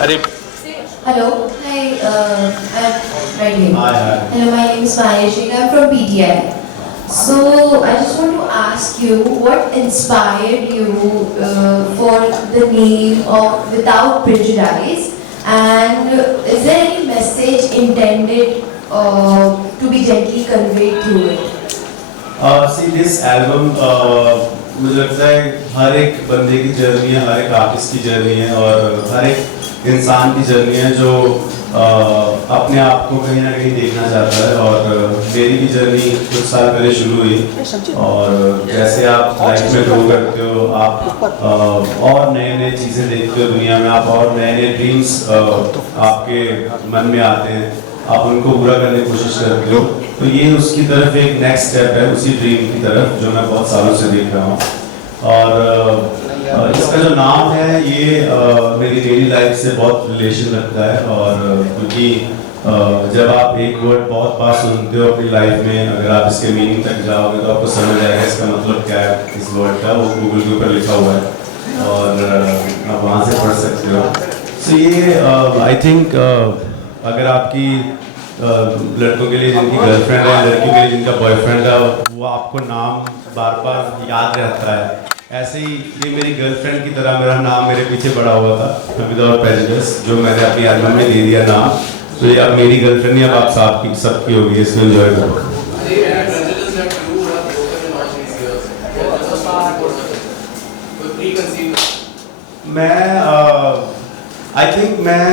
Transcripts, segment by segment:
अरे Hello, hi, I'm right here. Hi, hi. Hello, my name is Maya Sheikh. I'm from PTI. So I just want to ask you, what inspired you for the name of Without Prejudice, and is there any message intended to be gently conveyed through it? See this album मुझे लगता है हर एक बंदे की journey है, हर एक artist की journey है और हर एक इंसान की जर्नी है जो अपने आप को कहीं ना कहीं देखना चाहता है। और मेरी भी जर्नी कुछ साल पहले शुरू हुई और जैसे आप लाइफ में ग्रो करते हो, आप और नए नए चीज़ें देखते हो दुनिया में, आप और नए नए ड्रीम्स आपके मन में आते हैं, आप उनको पूरा करने की कोशिश करते हो। तो ये उसकी तरफ एक नेक्स्ट स्टेप है, उसी ड्रीम की तरफ जो मैं बहुत सालों से देख रहा हूँ। और इसका जो नाम है ये मेरी डेली लाइफ से बहुत रिलेशन रखता है। और क्योंकि जब आप एक वर्ड बहुत बार सुनते हो अपनी लाइफ में, अगर आप इसके मीनिंग तक जाओगे तो आपको समझ आएगा इसका मतलब क्या है। इस वर्ड का वो गूगल के ऊपर लिखा हुआ है और आप वहाँ से पढ़ सकते हो। सो ये आई थिंक अगर आपकी लड़कों के लिए जिनकी गर्लफ्रेंड है, लड़कियों के लिए जिनका बॉयफ्रेंड है, वो आपको नाम बार बार याद रहता है। ऐसे ही ये मेरी गर्लफ्रेंड की तरह मेरा नाम मेरे पीछे पड़ा हुआ था, विदाउट प्रेजुडिस, जो मैंने अपनी एल्बम में दे दिया नाम। तो ये अब मेरी गर्लफ्रेंड नहीं, अब आप सबकी होगी, इसको एंजॉय करो। मैं आई थिंक मैं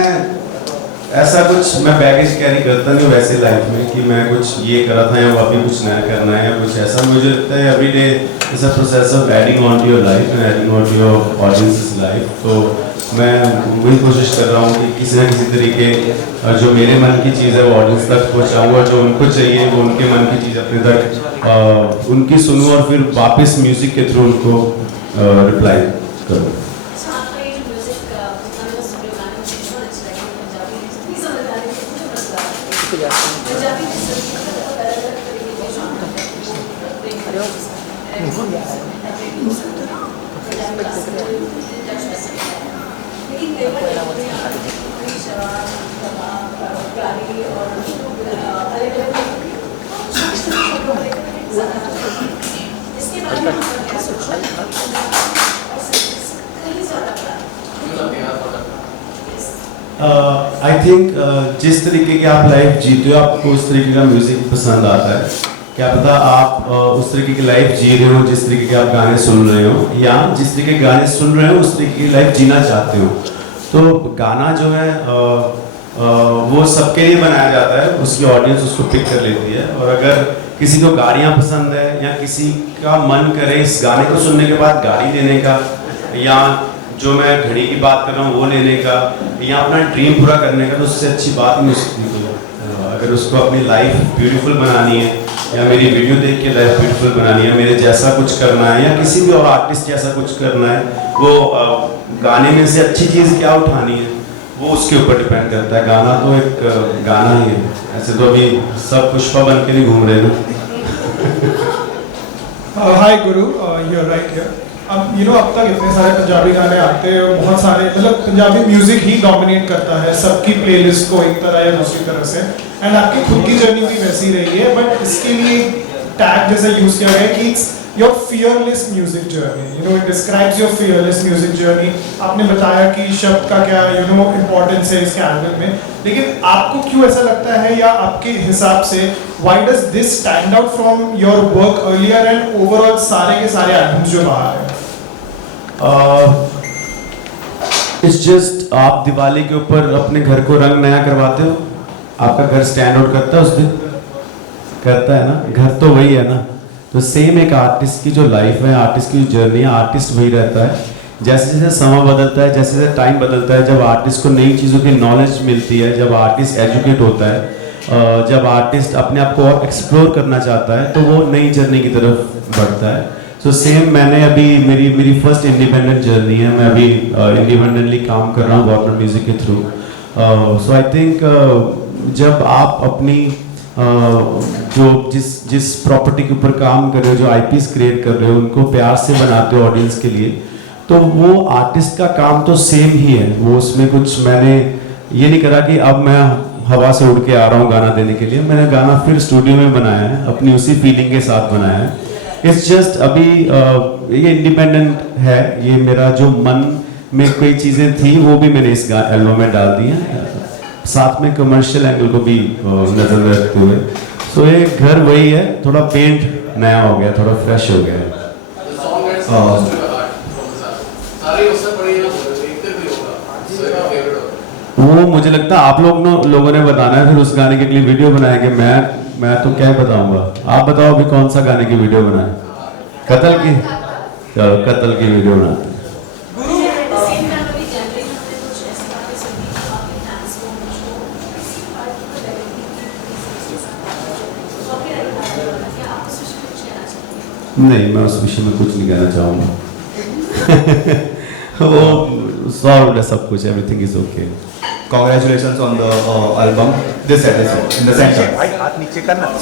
ऐसा कुछ मैं बैगेज कैरी करता नहीं वैसे लाइफ में कि मैं कुछ ये करा था या अभी कुछ नया करना है या कुछ ऐसा। मुझे लगता है every day is a process of adding on to your life and adding on to your audience life. तो मैं वही कोशिश कर रहा हूँ कि किसी न किसी तरीके जो मेरे मन की चीज़ है वो ऑडियंस तक पहुँचाऊँ और जो उनको चाहिए वो उनके मन की चीज़ अपने तक उनकी सुनूँ और फिर वापस म्यूज़िक के थ्रू उनको रिप्लाई करूँ। आई थिंक जिस तरीके की आप लाइफ जीते हो आपको उस तरीके का म्यूज़िक पसंद आता है। क्या पता आप उस तरीके की लाइफ जी रहे हो जिस तरीके के आप गाने सुन रहे हो, या जिस तरीके के गाने सुन रहे हो उस तरीके की लाइफ जीना चाहते हो। तो गाना जो है वो सबके लिए बनाया जाता है, उसकी ऑडियंस उसको पिक कर लेती है। और अगर किसी को गाड़ियाँ पसंद है या किसी का मन करे इस गाने को सुनने के बाद गाड़ी लेने का, या जो मैं घड़ी की बात कर रहा हूँ वो लेने का, या अपना ड्रीम पूरा करने का, तो उससे अच्छी बात नहीं हो सकती। तो अगर उसको अपनी लाइफ ब्यूटीफुल बनानी है या मेरी वीडियो देख के लाइफ ब्यूटीफुल बनानी है, मेरे जैसा कुछ करना है या किसी भी और आर्टिस्ट जैसा कुछ करना है, वो गाने में से अच्छी चीज़ क्या उठानी है वो उसके ऊपर डिपेंड करता है। गाना तो एक गाना ही है, ऐसे तो अभी सब पुष्पा बन के नहीं घूम रहे हैं। हाय गुरु, यू आर राइट हियर। अब अब तक इतने सारे पंजाबी गाने आते हैं और बहुत सारे मतलब पंजाबी म्यूजिक ही डोमिनेट करता है सबकी प्लेलिस्ट को एक तरह या दूसरी तरह से। एंड आपकी खुद की जर्नी भी वैसी रही है, बट इसके लिए टैग जैसा यूज किया गया है कि it's your fearless music journey. It describes your fearless music journey. आपने बताया कि शब्द का क्या इम्पोर्टेंस है इसके एल्बम में, लेकिन आपको क्यों ऐसा लगता है या आपके हिसाब से why does this stand out from your work earlier and overall सारे के सारे एल्बम्स जो बाहर हैं? इट्स जस्ट आप दिवाली के ऊपर अपने घर को रंग नया करवाते हो, आपका घर स्टैंड आउट करता है उस दिन, करता है ना, घर तो वही है ना। तो सेम एक आर्टिस्ट की जो लाइफ है, आर्टिस्ट की जो जर्नी है, आर्टिस्ट वही रहता है। जैसे जैसे समय बदलता है, जैसे जैसे टाइम बदलता है, जब आर्टिस्ट को नई चीज़ों की नॉलेज मिलती है, जब आर्टिस्ट एजुकेट होता है, जब आर्टिस्ट अपने आप को और एक्सप्लोर करना चाहता है, तो वो नई जर्नी की तरफ बढ़ता है। सो सेम मैंने अभी मेरी फर्स्ट इंडिपेंडेंट जर्नी है, मैं अभी इंडिपेंडेंटली काम कर रहा हूँ वार्नर म्यूजिक के थ्रू। सो आई थिंक जब आप अपनी जो जिस प्रॉपर्टी के ऊपर काम कर रहे हो, जो आईपीस क्रिएट कर रहे हो, उनको प्यार से बनाते हो ऑडियंस के लिए, तो वो आर्टिस्ट का काम तो सेम ही है, वो उसमें कुछ मैंने ये नहीं करा कि अब मैं हवा से उड़ के आ रहा हूँ गाना देने के लिए। मैंने गाना फिर स्टूडियो में बनाया है, अपनी उसी फीलिंग के साथ बनाया है। इट्स जस्ट अभी ये इंडिपेंडेंट है, ये मेरा जो मन में कोई चीज़ें थी वो भी मैंने इस एल्बम में डाल दी हैं, साथ में कमर्शियल एंगल को भी नजर में रखते हुए। सो ये घर वही है, थोड़ा पेंट नया हो गया, थोड़ा फ्रेश हो गया है। वो मुझे लगता है आप लोगों ने बताना है फिर उस गाने के लिए वीडियो बनाएंगे। मैं तो क्या बताऊंगा, आप बताओ अभी कौन सा गाने की वीडियो बनाए? कत्ल की, चलो कत्ल की वीडियो बनाते हैं। नहीं, मैं उस विषय में कुछ नहीं कहना चाहूँगा। वो सॉल्व है सब कुछ, everything is okay. Congratulations on the album. This side, in the center.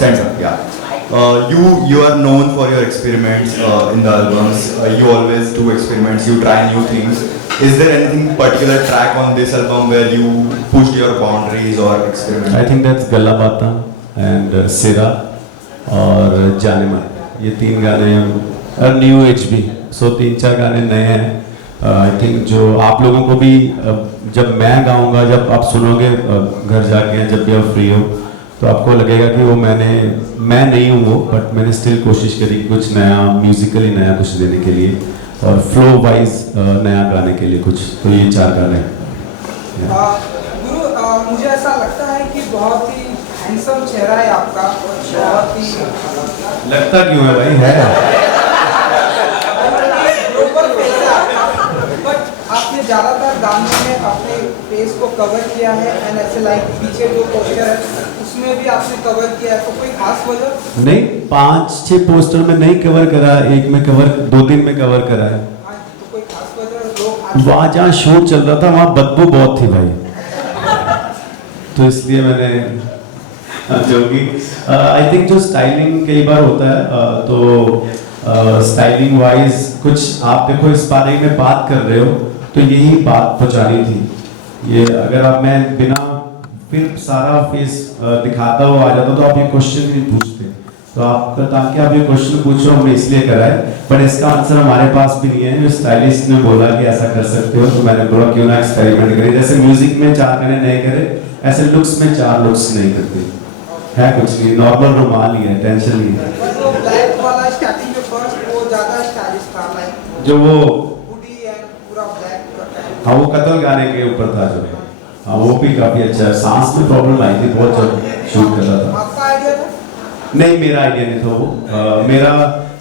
Center, yeah. You are known for your experiments in the albums. You always do experiments. You try new things. Is there anything particular track on this album where you pushed your boundaries or experiment? I think that's Galla Bata and Sira और जाने मन, ये 3 गाने हैं, और new age भी। सो 3-4 गाने नए हैं। आई थिंक जो आप लोगों को भी जब मैं गाऊंगा, जब आप सुनोगे घर जाके, जब भी आप फ्री हो, तो आपको लगेगा कि वो मैं नहीं हूँ वो, बट मैंने स्टिल कोशिश करी कि कुछ नया, म्यूजिकली नया कुछ देने के लिए, और फ्लो वाइज नया गाने के लिए कुछ। तो ये 4 गाने हैं। गुरु, मुझे ऐसा लगता है कि बहुत ही हैंडसम चेहरा है आपका, बहुत ही लगता क्यों है भाई, है आपने ज़्यादातर गानों में अपने फेस को कवर किया है, एंड ऐसे लाइक पीछे जो पोस्टर है उसमें भी आपने कवर किया है, तो कोई खास वजह? नहीं, 5-6 पोस्टर में नहीं कवर करा, एक में कवर, 2-3 में कवर करा है। तो कोई खास वजह? लोग वहाँ जहाँ शूट चल रहा था वहाँ बदबू बहुत थी भाई, तो इसलिए मैंने जो कि आई थिंक जो स्टाइलिंग कई बार होता है, तो स्टाइलिंग वाइज कुछ आप देखो, इस बारे में बात कर रहे हो तो यही बात पहुंचानी थी। ये अगर आप मैं बिना फिर सारा फेस दिखाता हुआ आ जाता तो आप ये क्वेश्चन नहीं पूछते, तो आप ताकि आप ये क्वेश्चन पूछ रहे हो, हमने इसलिए करा है, पर इसका आंसर हमारे पास भी नहीं है। जो स्टाइलिस्ट ने बोला कि ऐसा कर सकते हो, तो मैंने बोला क्यों ना एक्सपेरिमेंट करें। जैसे म्यूजिक में 4 गाने नए करे, ऐसे लुक्स में 4 लुक्स नहीं करते है, कुछ नहीं, नॉर्मल रुमाल ही है, टेंशन नहीं है। जो ब्लैक वाला स्टार्टिंग में फर्स्ट वो ज़्यादा स्टाइलिश था, लाइक जो वो हुडी एंड पूरा ब्लैक का टाइप। हाँ, वो कत्ल गाने के ऊपर था जो, हाँ वो भी काफी अच्छा है। सांस में प्रॉब्लम आई थी बहुत जब शूट कर रहा था। आपका आइडिया था? नहीं, मेरा आइडिया नहीं था वो।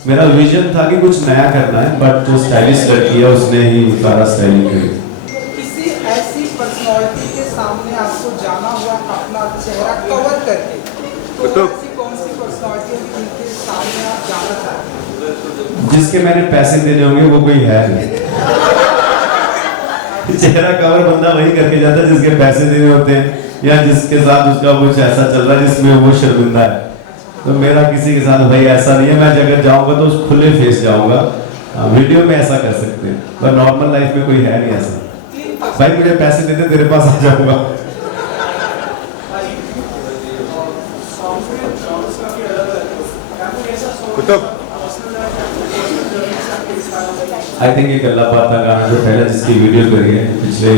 मेरा विजन था कि कुछ नया करना है, बट जो स्टाइलिश लड़की है उसने ही सारा स्टाइलिंग करी। किसी ऐसी पर्सनालिटी के सामने आपको जाना हुआ अपना चेहरा कवर करके, तो ऐसी कौन सी पर्सनालिटी है जिनके सामने आप जाना चाहते हैं? जिसके मैंने पैसे देने होंगे वो कोई है नहीं। चेहरा कवर बंदा वही करके जाता है जिसके पैसे देने होते हैं, या जिसके साथ उसका कुछ ऐसा चल रहा है जिसमें वो शर्मिंदा है। तो मेरा किसी के साथ भाई ऐसा नहीं है। मैं जगह जाऊंगा तो खुले फेस जाऊंगा। वीडियो में ऐसा कर सकते हैं, पर नॉर्मल लाइफ में कोई है नहीं ऐसा। भाई मुझे पैसे देते तेरे पास आ जाऊंगा। आई थिंक ये गल्ला पाता गाना जो पहले जिसकी वीडियो करी है, पिछले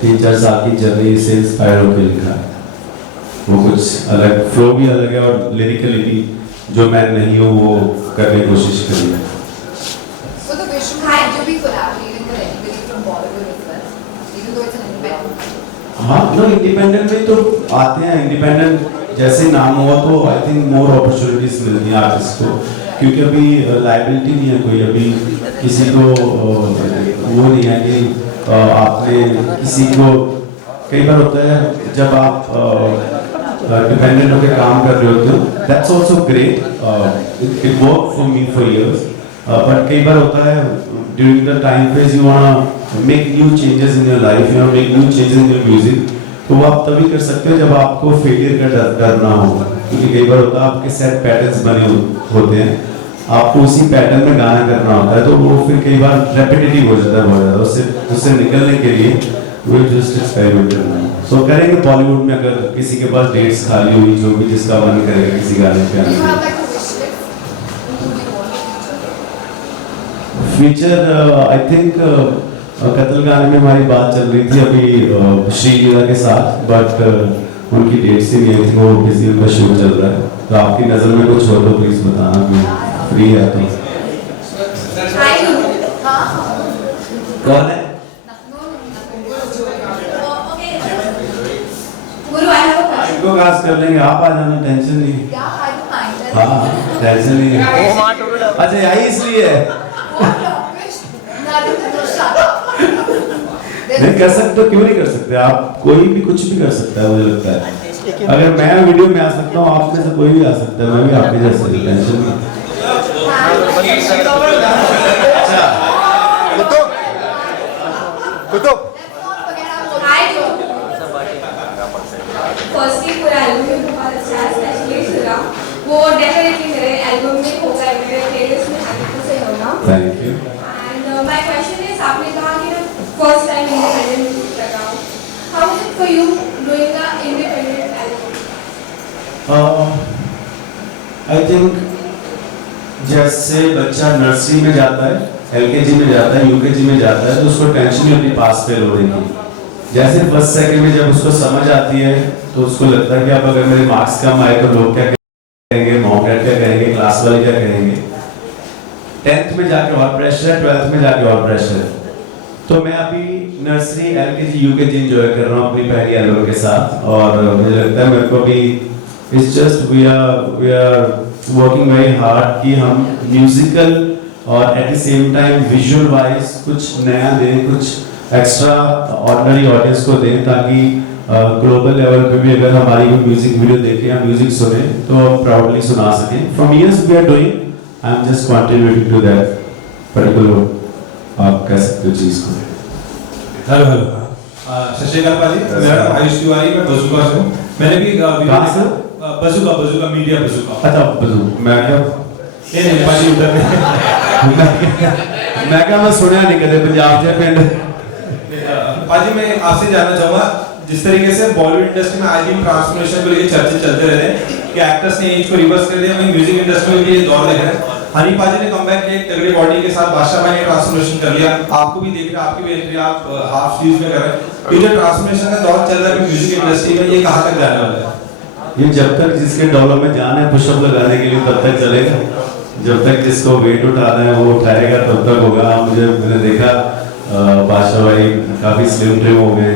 3-4 साल की जर्नी से इंस्पायर होकर लिखा है। वो कुछ अलग, फ्लो भी अलग है, और लिरिकलिटी जो मैं नहीं हूँ वो करने की कोशिश करी है। So the vision had to be collaborating with anybody from Bollywood as well, even though it's an independent. हाँ, नो इंडिपेंडेंट में तो आते हैं, इंडिपेंडेंट जैसे नाम हुआ तो आई थिंक मोर अपॉर्चुनिटीज मिलती हैं आर्टिस्ट को, क्योंकि अभी लाइबिलिटी नहीं है कोई, अभी किसी को वो नहीं है कि आपने किसी को, कई बार होता है जब आप डिपेंडेंट होकर काम कर रहे होते हो, that's also great, it work for me for years, but कई बार होता है during the time phase you want make new changes in your life, you want make new changes in your music, तो वो आप तभी कर सकते हो जब आपको फेलियर का डर ना हो, क्योंकि कई बार होता है आपके सेट पैटर्न्स बने होते हैं, आपको उसी पैटर्न में गाना करना होता है, तो वो फिर कई बार रेपिटेटिव हो जाता है बहुत ज़्यादा। उससे निकलने के लिए वो जस्ट एक्सपेरिमेंट करना है। सो करेंगे बॉलीवुड में, अगर किसी के पास डेट्स खाली हुई, जो भी जिसका मन करेगा किसी गाने पे आने का। फ्यूचर आई थिंक कत्ल गाने में हमारी बात चल रही थी अभी श्रीलीला के साथ, बट उनकी डेट्स ही नहीं आई थी, वो बिजी, उनका शो चल रहा है। तो आपकी नज़र में कुछ हो तो प्लीज़ बताना, मैं फ्री है तो। कौन है? इनको कास्ट कर लेंगे, आप आ जाना, टेंशन नहीं। हाँ टेंशन नहीं है। अच्छा यही इसलिए है। नहीं कर सकते, क्यों नहीं कर सकते? आप कोई भी कुछ भी कर सकता है, मुझे लगता है। अगर मैं वीडियो में आ सकता हूँ, आप में से कोई भी आ सकता है, मैं भी आपके जैसे, टेंशन नहीं। फर्स्टली पूरा एल्बम बहुत अच्छा है, स्पेशली सुरा वो डेफिनेटली मेरे एल्बम में होगा, मेरे प्लेलिस्ट में 100% होगा। Thank you. And my question is, आपने कहा कि ना फर्स्ट टाइम इंडिपेंडेंट म्यूजिक कर रहा हूँ, how is it for you doing the independent album? I think जैसे बच्चा नर्सरी में जाता है, एलकेजी में जाता है, यूकेजी में जाता है, तो उसको टेंशन नहीं होती पास फेल होने की। जैसे फर्स्ट सेकंड में जब उसको समझ आती है, तो उसको लगता है कि अब अगर मेरे मार्क्स कम आए तो लोग क्या कहेंगे, मॉम डैड क्या कहेंगे, क्लास वाले क्या कहेंगे। 10th में जाके और प्रेशर है, 12th में जाके और प्रेशर है। तो मैं अभी नर्सरी, एलकेजी, यूकेजी एंजॉय कर रहा हूँ अपनी पहली एल्बम के साथ, और मुझे लगता है मेरे को अभी it's just we are working very hard कि हम म्यूजिकल और at the same time visual wise कुछ नया दें, कुछ एक्स्ट्रा ऑर्डिनरी ऑडियंस को दें, ताकि ग्लोबल लेवल पे भी अगर हमारी कोई म्यूजिक वीडियो देखें या म्यूजिक सुने तो हम प्राउडली सुना सकें। From years we are doing, I am just contributing to that particular, आप कह सकते हो चीज़ को। हेलो हेलो, सत श्री अकाल पाजी, मेरा नाम आयुष तिवारी, मैं बजुका से हूँ। मैंने भी कहाँ से? Bazooka media Bazooka. अच्छा बजू, मैं क्या नहीं पाजी उधर मैं क्या मैं सुनया नहीं कदे पंजाब के पिंड। पाजी मैं आपसे जानना चाहूँगा, जिस तरीके से बॉलीवुड इंडस्ट्री में आज भी ट्रांसफॉर्मेशन को लेकर चर्चे चलते रहते हैं कि एक्टर्स ने एज को रिवर्स कर दिया, वहीं म्यूजिक इंडस्ट्री में भी ये दौर देख रहे हैं। हनी पाजी ने कमबैक किया, तगड़ी बॉडी के साथ, बादशाह भाई ने ट्रांसफॉर्मेशन कर लिया, आपको भी देख रहे हैं, आपकी भी एंट्री आप हाफ स्लीव्स में कर रहे हैं। ये जो ट्रांसफॉर्मेशन का दौर चल रहा है म्यूजिक इंडस्ट्री में, ये कहाँ तक जाने वाला है? ये जब तक जिसके डॉलर में जाना है पुशअप लगाने के लिए तब तक चलेगा, जब तक जिसको वेट उठाना है वो उठाएगा तब तक होगा। मैंने देखा बादशाह भाई काफ़ी स्लिम ट्रिम हो गए,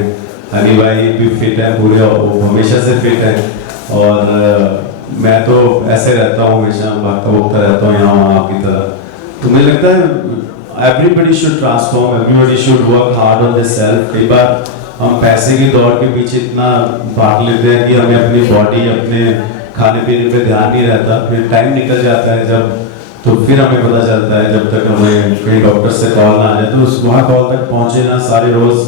हनी भाई भी फिट है पूरे, वो हमेशा से फिट है, और मैं तो ऐसे रहता हूँ, हमेशा भागता भोगता रहता हूँ यहाँ वहाँ आपकी तरह। तो मुझे लगता है everybody should transform, everybody should work hard on this self. कई बार हम पैसे की दौड़ के पीछे इतना भाग लेते हैं कि हमें अपनी बॉडी, अपने खाने पीने पे ध्यान नहीं रहता, फिर टाइम निकल जाता है जब, तो फिर हमें पता चलता है जब तक हमें कहीं डॉक्टर से कॉल ना आ जाए, तो उस वहाँ कॉल तक पहुँचे ना, सारे रोज़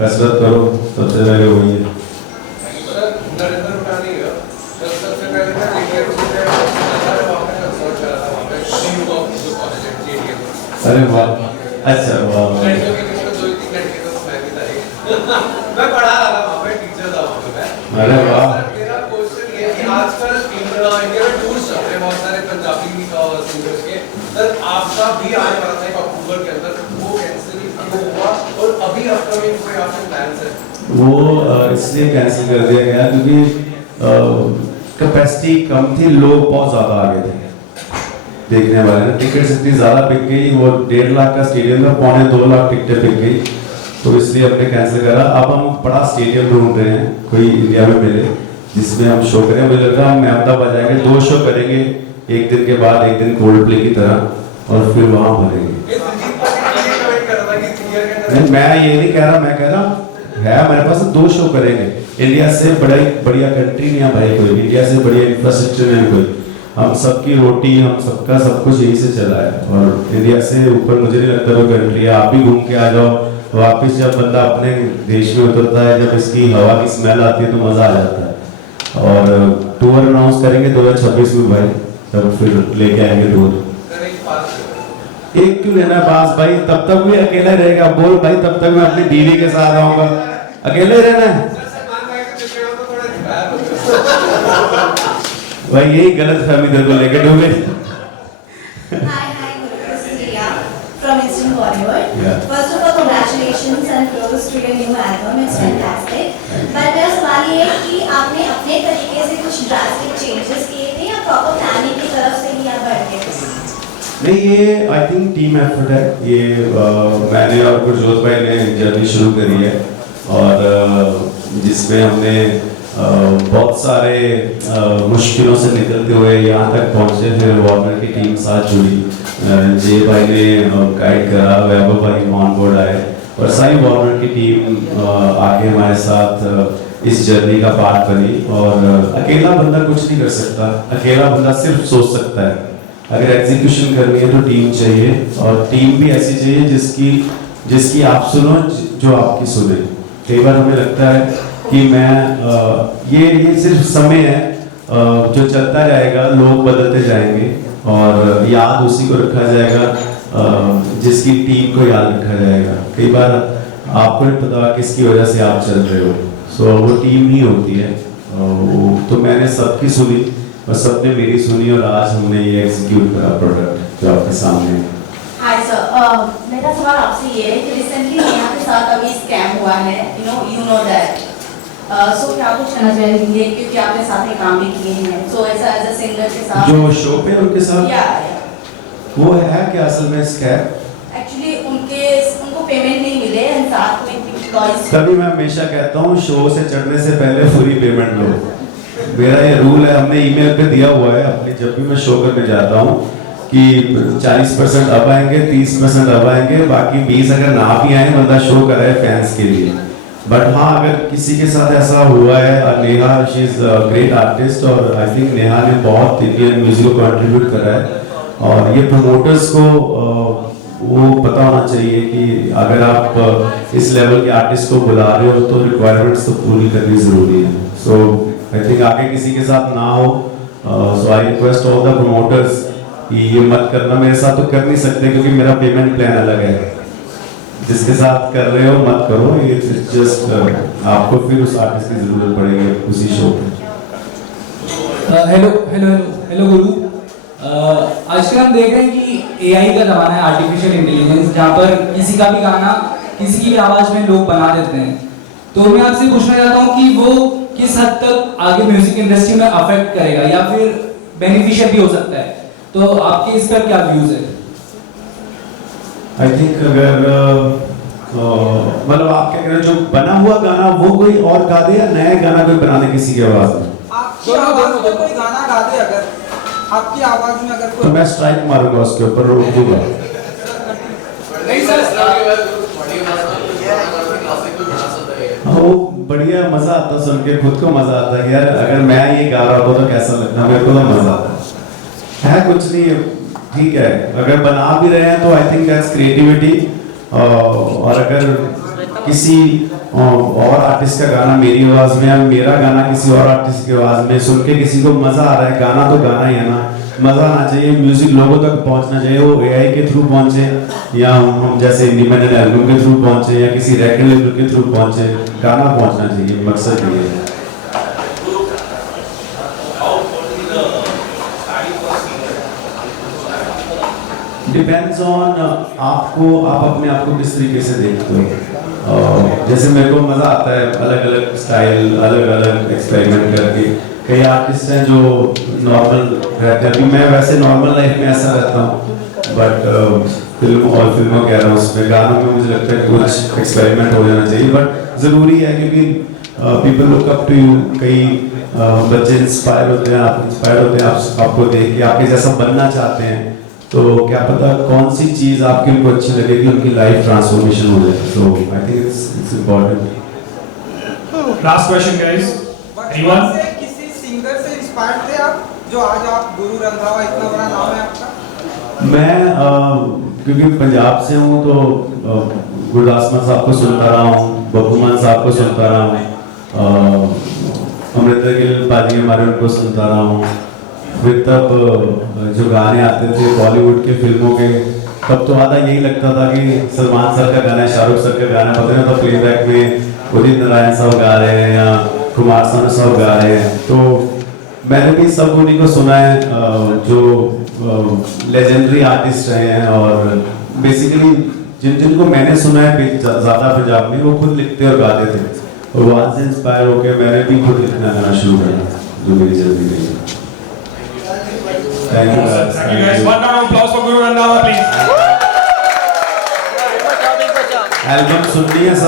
कसरत करो, सबसे पहले वही है। अरे वाह, अच्छा वाह, मैं पढ़ा रहा था वहाँ पे, टीचर था वहाँ पे मैं। अरे वाह। मेरा क्वेश्चन ये कि आजकल इंडिया में टूर्स चल रहे हैं बहुत सारे पंजाबी सिंगर्स के, सर आपका भी आने वाला था अक्टूबर के अंदर, वो कैंसिल हुआ और अभी अपकमिंग कोई आपके प्लान्स है? वो इसलिए कैंसिल कर दिया गया क्योंकि कैपेसिटी कम थी, लोग बहुत ज़्यादा आ गए थे देखने वाले, टिकट्स इतनी ज़्यादा बिक गई, वो 1.5 लाख का स्टेडियम में 2.25 लाख टिकटें बिक गई, तो इसलिए हमने कैंसिल करा। अब हम बड़ा स्टेडियम ढूंढ रहे हैं कोई इंडिया में मिले जिसमें हम शो करें। मुझे लग रहा है हम अहमदाबाद जाएंगे, 2 शो करेंगे, एक दिन के बाद एक दिन कोल्ड प्ले की तरह, और फिर वहाँ भरेंगे। नहीं मैं ये नहीं कह रहा, मैं कह रहा है हमारे पास 2 शो करेंगे। इंडिया से बढ़िया कंट्री नहीं है भाई कोई, इंडिया से बढ़िया इंफ्रास्ट्रक्चर नहीं कोई, हम सबकी रोटी, हम सबका सब कुछ यहीं से चला है, और इंडिया से ऊपर मुझे नहीं लगता कोई कंट्री है। आप भी घूम के आ जाओ, वापस जब बंदा अपने देश में उतरता है, जब इसकी हवा की स्मेल आती है तो मज़ा आ जाता है। और टूर अनाउंस करेंगे 2026 में भाई, तब फिर लेके आएंगे टूर। एक क्यों लेना है बांस भाई, तब तक भी अकेला ही रहेगा। बोल भाई, तब तक मैं अपनी बीवी के साथ रहूंगा, अकेले ही रहना है भाई। यही गलत फहमी तेरे को लेके डूबे। Hi, Guru. This is Riya from Instant Bollywood. Yeah. First of all, congratulations and kudos to your new album. It's fantastic. But मेरा सवाल ये है कि आपने अपने तरीके से कुछ drastic changes किए थे या proper planning की तरफ से ही आप बढ़ गए थे? नहीं, ये आई थिंक टीम एफर्ट है। ये मैंने और गुरजोत भाई ने जर्नी शुरू करी है और जिसमें हमने बहुत सारे मुश्किलों से निकलते हुए यहाँ तक पहुँचे। फिर वार्नर की टीम साथ जुड़ी, जे भाई ने गाइड करा, वैभव भाई ऑन बोर्ड आए और सारी वार्नर की टीम आगे हमारे साथ इस जर्नी का पार्ट बनी। और अकेला बंदा कुछ नहीं कर सकता, अकेला बंदा सिर्फ सोच सकता है। अगर एग्जीक्यूशन करनी है तो टीम चाहिए, और टीम भी ऐसी चाहिए जिसकी आप सुनो, जो आपकी सुने। कई बार हमें लगता है कि ये सिर्फ समय है, जो चलता रहेगा, लोग बदलते जाएंगे और याद उसी को रखा जाएगा जिसकी टीम को याद रखा जाएगा। कई बार आपको नहीं पता किसकी वजह से आप चल रहे हो, सो वो टीम ही होती है। तो मैंने सबकी सुनी और सबने मेरी सुनी और आज हमने ये एग्जीक्यूट करा प्रोडक्ट जो आपके सामने है। हाय सर, मेरा सवाल आपसे ये है कि रिसेंटली नेहा के साथ अभी स्कैम हुआ है, यू नो दैट। सो क्या कुछ कहना चाहेंगे, क्योंकि आपने साथ में काम भी किए हैं, सो ऐसा एज अ सिंगर के साथ जो शो पे उनके साथ या वो है कि असल में स्कैम, एक्चुअली उनको पेमेंट नहीं मिले एंड साथ में एम्प्लॉइज। तभी मैं हमेशा कहता हूँ शो से चढ़ने से पहले पूरी पेमेंट लो। मेरा ये रूल है, हमने ईमेल पे दिया हुआ है अपने, जब भी मैं शो करने जाता हूँ कि 40% अब आएंगे, 30% अब आएंगे, बाकी 20 अगर ना भी आए बंदा शो कराए फैंस के लिए। बट हाँ, अगर किसी के साथ ऐसा हुआ है, Neha she is great artist और आई थिंक नेहा ने बहुत इंडियन म्यूजिक को कंट्रीब्यूट करा है। और ये प्रमोटर्स को वो पता होना चाहिए कि अगर आप इस लेवल के आर्टिस्ट को बुला रहे हो तो रिक्वायरमेंट्स तो पूरी करनी ज़रूरी है। सो आई थिंक आगे किसी के साथ ना हो, so I request all the promoters कि ये मत करना। मेरे साथ तो कर नहीं सकते क्योंकि मेरा पेमेंट प्लान अलग है, जिसके साथ कर रहे हो मत करो। ये जस्ट आपको फिर उस आर्टिस्ट की ज़रूरत पड़ेगी उसी शो पे। हेलो गुरु। आजकल हम देख रहे हैं कि एआई का ज़माना है, आर्टिफिशियल इंटेलिजेंस, जहाँ पर किसी का भी गाना किसी की भी आवाज़ में लोग बना देते हैं। तो मैं आपसे पूछना चाहता हूँ कि वो किस हद तक आगे म्यूजिक इंडस्ट्री में अफेक्ट करेगा या फिर बेनिफिशियल भी हो सकता है, तो आपके इस पर क्या व्यूज़ है? आई थिंक अगर मतलब आप क्या कह रहे हो, जो बना हुआ गाना वो कोई और गा दे या नया गाना कोई बना दे किसी की आवाज़ में? आपकी आवाज में कोई गाना गा दे, अगर आपकी आवाज में अगर तो कोई, मैं स्ट्राइक मारूंगा उसके ऊपर, रोक दूंगा। वो बढ़िया मजा आता सुन के, खुद को मजा आता है यार, अगर मैं ये गा रहा होता तो कैसा लगता, मेरे को तो मजा आता है। कुछ नहीं, ठीक है, अगर बना भी रहे हैं तो आई थिंक दैट्स क्रिएटिविटी। और अगर किसी और आर्टिस्ट का गाना मेरी आवाज में या मेरा गाना किसी और आर्टिस्ट की आवाज में सुन के किसी को मजा आ रहा है, गाना तो गाना ही है ना, मजा आना चाहिए, म्यूजिक लोगों तक पहुंचना चाहिए। वो एआई के थ्रू पहुंचे या हम जैसे इंडिपेंडेंट एल्बम के थ्रू पहुंचे या किसी रेकॉर्ड लेबल के थ्रू पहुंचे, गाना पहुंचना चाहिए, मकसद ये है। डिपेंड्स ऑन आप अपने आप को किस तरीके से देखते हो। जैसे मेरे को मज़ा आता है अलग अलग स्टाइल, अलग अलग एक्सपेरिमेंट करके। कई आर्टिस्ट हैं जो नॉर्मल रहते हैं, अभी मैं वैसे नॉर्मल लाइफ में ऐसा रहता हूँ, बट फिल्मों कह रहा हूँ, उसमें गानों में मुझे लगता है कुछ एक्सपेरिमेंट हो जाना चाहिए। बट ज़रूरी है क्योंकि people look up to you, कई बच्चे इंस्पायर होते हैं, आप इंस्पायर होते हैं आपको देख के, आपके जैसा बनना चाहते हैं, तो क्या पता कौन सी चीज़ आपकी उनको अच्छी लगेगी, उनकी लाइफ ट्रांसफॉर्मेशन हो जाए। So I think it's important. Last question guys, anyone? से किसी सिंगर से इंस्पायर्ड थे आप, जो आज आप गुरु रंधावा, इतना बड़ा नाम है आपका? मैं क्योंकि पंजाब से हूँ तो गुरदास मान साहब को सुनता रहा हूँ, बब्बू मान साहब को सुनता रहा हूँ, अमृता गिल पाजी हमारे उनको सुनता रहा हूँ। फिर तब जो गाने आते थे बॉलीवुड के फिल्मों के, तब तो आधा यही लगता था कि सलमान सर का गाना है, शाहरुख सर का गाना, पता नहीं था प्लेबैक में उदित नारायण साहब गा रहे हैं या कुमार सानू साहब गा रहे हैं। तो मैंने भी सब उन्हीं को सुना है जो लेजेंडरी आर्टिस्ट रहे हैं, और बेसिकली जिनको मैंने सुना है ज़्यादा पंजाब में, वो खुद लिखते और गाते थे, और वहाँ से इंस्पायर होकर मैंने भी खुद लिखना गाना शुरू किया, जो मेरी जर्नी रही। Thank you guys. Thank you guys. One round of applause for Guru Randhawa, please. Album सुननी है सब